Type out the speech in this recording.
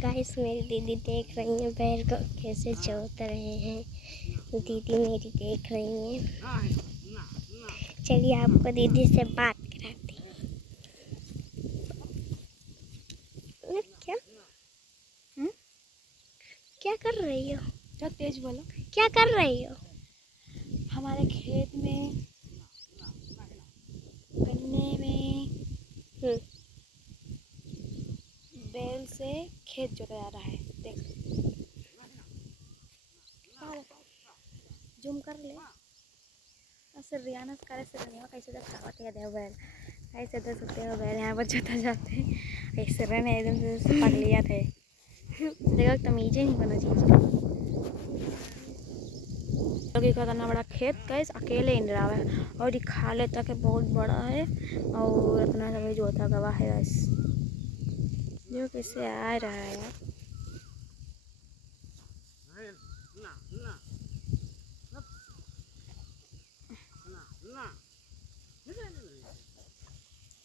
Guys मेरी दीदी देख रही हैं बैल को कैसे जोत रहे हैं। दीदी मेरी देख रही हैं। चलिए आपको दीदी से बात कराती हूँ। क्या क्या कर रही हो? क्या तेज बोलो। क्या कर रही हो? हमारे खेत में गन्ने में बैल से खेत जोता जा रहा है। देख जूम कर ले ऐसे रियाना करे से नहीं कैसे देख खावत है दे बैल कैसे देख सकते हो बैल यहाँ पर जोता जाते हैं ऐसे रहने एकदम से पक लिया थे। देखो तमीज ही नहीं बना चीज क्योंकि कितना बड़ा खेत कैसे अकेले ही रहा है और ये खा लेता कि बहुत बड़ा है और अपना सब जोता गवा है बस जो कैसे आ रहा है यार।